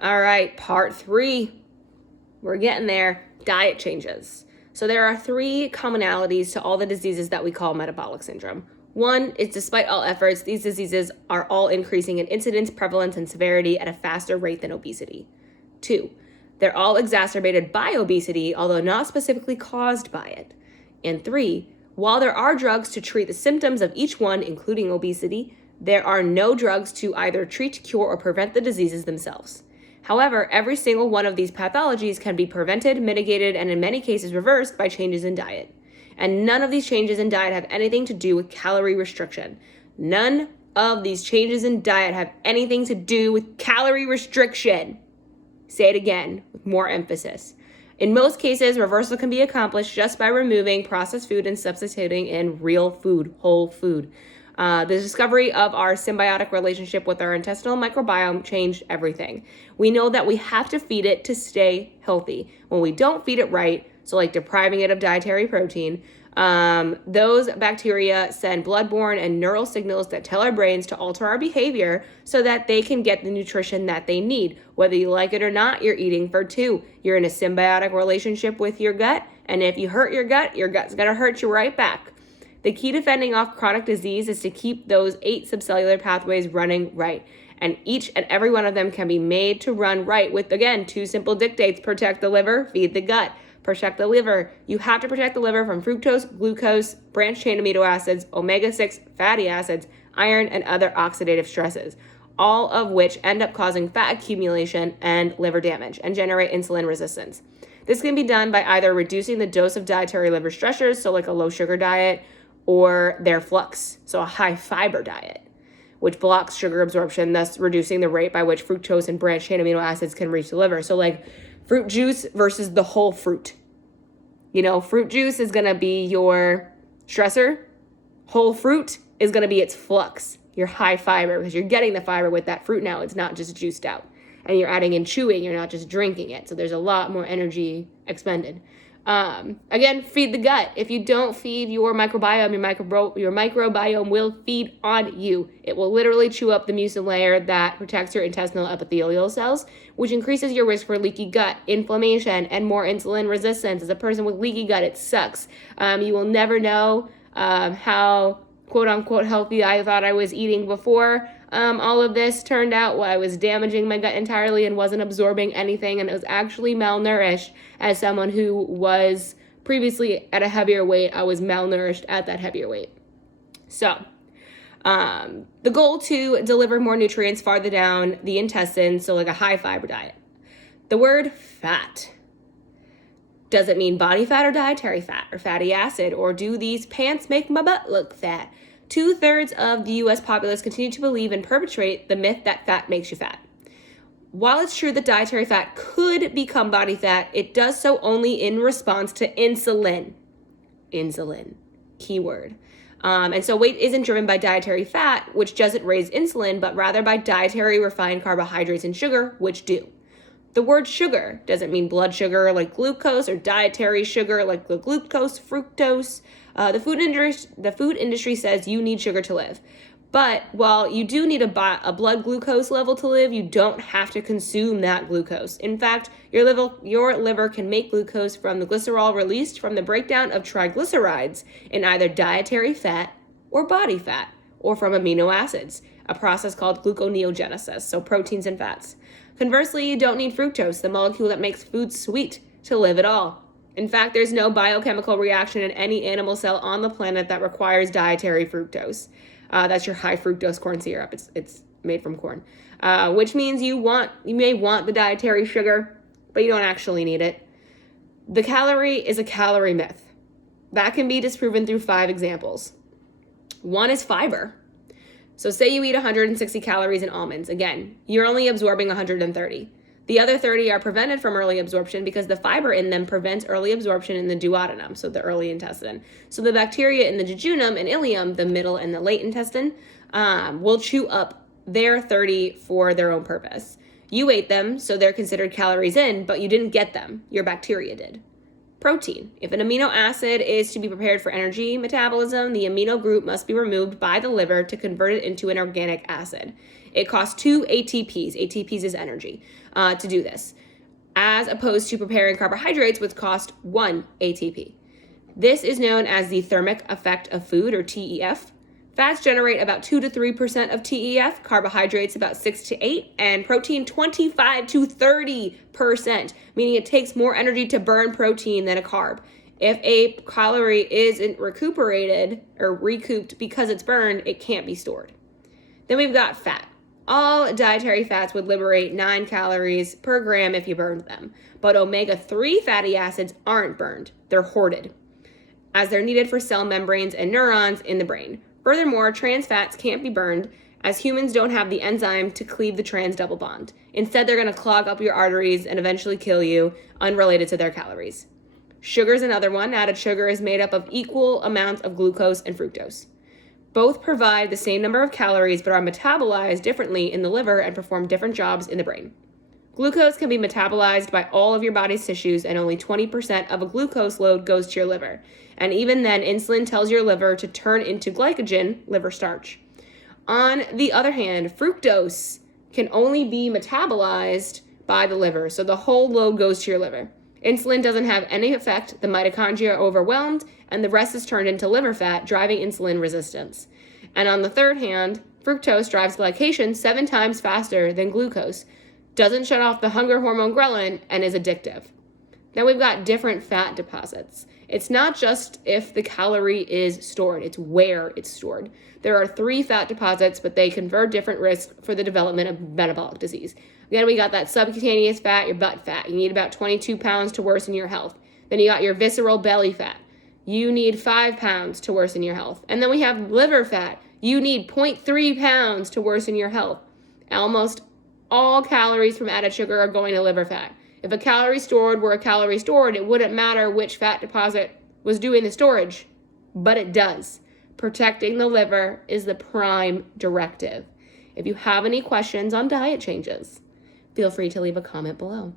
All right, part 3. We're getting there. Diet changes. So there are 3 commonalities to all the diseases that we call metabolic syndrome. 1 is, despite all efforts, these diseases are all increasing in incidence, prevalence, and severity at a faster rate than obesity. 2, they're all exacerbated by obesity, although not specifically caused by it. And 3, while there are drugs to treat the symptoms of each one, including obesity, there are no drugs to either treat, cure, or prevent the diseases themselves. However, every single one of these pathologies can be prevented, mitigated, and in many cases reversed by changes in diet. And none of these changes in diet have anything to do with calorie restriction. None of these changes in diet have anything to do with calorie restriction. Say it again with more emphasis. In most cases, reversal can be accomplished just by removing processed food and substituting in real food, whole food. The discovery of our symbiotic relationship with our intestinal microbiome changed everything. We know that we have to feed it to stay healthy. When we don't feed it right, so like depriving it of dietary protein, those bacteria send bloodborne and neural signals that tell our brains to alter our behavior so that they can get the nutrition that they need. Whether you like it or not, you're eating for 2. You're in a symbiotic relationship with your gut, and if you hurt your gut's gonna hurt you right back. The key to fending off chronic disease is to keep those 8 subcellular pathways running right. And each and every one of them can be made to run right with, again, 2 simple dictates: protect the liver, feed the gut. Protect the liver. You have to protect the liver from fructose, glucose, branched-chain amino acids, omega-6 fatty acids, iron, and other oxidative stresses, all of which end up causing fat accumulation and liver damage and generate insulin resistance. This can be done by either reducing the dose of dietary liver stressors, so like a low-sugar diet, or their flux, so a high-fiber diet, which blocks sugar absorption, thus reducing the rate by which fructose and branched-chain amino acids can reach the liver. So like fruit juice versus the whole fruit. You know, fruit juice is going to be your stressor. Whole fruit is going to be its flux, your high fiber, because you're getting the fiber with that fruit now. It's not just juiced out. And you're adding in chewing. You're not just drinking it. So there's a lot more energy expended. Again, feed the gut. If you don't feed your microbiome, your microbiome will feed on you. It will literally chew up the mucin layer that protects your intestinal epithelial cells, which increases your risk for leaky gut, inflammation, and more insulin resistance. As a person with leaky gut, it sucks. You will never know how quote-unquote healthy I thought I was eating before. All of this turned out I was damaging my gut entirely and wasn't absorbing anything, and it was actually malnourished. As someone who was previously at a heavier weight, I was malnourished at that heavier weight. So, the goal to deliver more nutrients farther down the intestine, so like a high fiber diet. The word fat. Does it mean body fat or dietary fat or fatty acid, or do these pants make my butt look fat? 2/3 of the U.S. populace continue to believe and perpetrate the myth that fat makes you fat. While it's true that dietary fat could become body fat, it does so only in response to insulin. Insulin, keyword. And so weight isn't driven by dietary fat, which doesn't raise insulin, but rather by dietary refined carbohydrates and sugar, which do. The word sugar doesn't mean blood sugar like glucose or dietary sugar like the glucose, fructose. The food industry says you need sugar to live. But while you do need a blood glucose level to live, you don't have to consume that glucose. In fact, your liver can make glucose from the glycerol released from the breakdown of triglycerides in either dietary fat or body fat, or from amino acids, a process called gluconeogenesis, so proteins and fats. Conversely, you don't need fructose, the molecule that makes food sweet, to live at all. In fact, there's no biochemical reaction in any animal cell on the planet that requires dietary fructose. That's your high fructose corn syrup. It's made from corn, which means you may want the dietary sugar, but you don't actually need it. The calorie is a calorie myth. That can be disproven through 5 examples. 1 is fiber. So say you eat 160 calories in almonds. Again, you're only absorbing 130. The other 30 are prevented from early absorption because the fiber in them prevents early absorption in the duodenum, so the early intestine. So the bacteria in the jejunum and ileum, the middle and the late intestine, will chew up their 30 for their own purpose. You ate them, so they're considered calories in, but you didn't get them. Your bacteria did. Protein. If an amino acid is to be prepared for energy metabolism, the amino group must be removed by the liver to convert it into an organic acid. it costs 2 ATPs. ATPs is energy to do this, as opposed to preparing carbohydrates, which cost 1 ATP. This is known as the thermic effect of food, or TEF. Fats generate about 2 to 3% of TEF, carbohydrates about 6 to 8, and protein 25 to 30%, meaning it takes more energy to burn protein than a carb. If a calorie isn't recuperated or recouped because it's burned, it can't be stored. Then we've got fat. All dietary fats would liberate 9 calories per gram if you burned them, but omega-3 fatty acids aren't burned, they're hoarded, as they're needed for cell membranes and neurons in the brain. Furthermore, trans fats can't be burned, as humans don't have the enzyme to cleave the trans double bond. Instead, they're going to clog up your arteries and eventually kill you, unrelated to their calories. Sugar is another one. Added sugar is made up of equal amounts of glucose and fructose. Both provide the same number of calories but are metabolized differently in the liver and perform different jobs in the brain. Glucose can be metabolized by all of your body's tissues, and only 20% of a glucose load goes to your liver. And even then, insulin tells your liver to turn into glycogen, liver starch. On the other hand, fructose can only be metabolized by the liver, so the whole load goes to your liver. Insulin doesn't have any effect, the mitochondria are overwhelmed, and the rest is turned into liver fat, driving insulin resistance. And on the third hand, fructose drives glycation 7 times faster than glucose, doesn't shut off the hunger hormone ghrelin, and is addictive. Then we've got different fat deposits. It's not just if the calorie is stored, it's where it's stored. There are 3 fat deposits, but they confer different risks for the development of metabolic disease. Again, we got that subcutaneous fat, your butt fat. You need about 22 pounds to worsen your health. Then you got your visceral belly fat. You need 5 pounds to worsen your health. And then we have liver fat. You need 0.3 pounds to worsen your health. Almost all calories from added sugar are going to liver fat. If a calorie stored were a calorie stored, it wouldn't matter which fat deposit was doing the storage, but it does. Protecting the liver is the prime directive. If you have any questions on diet changes, feel free to leave a comment below.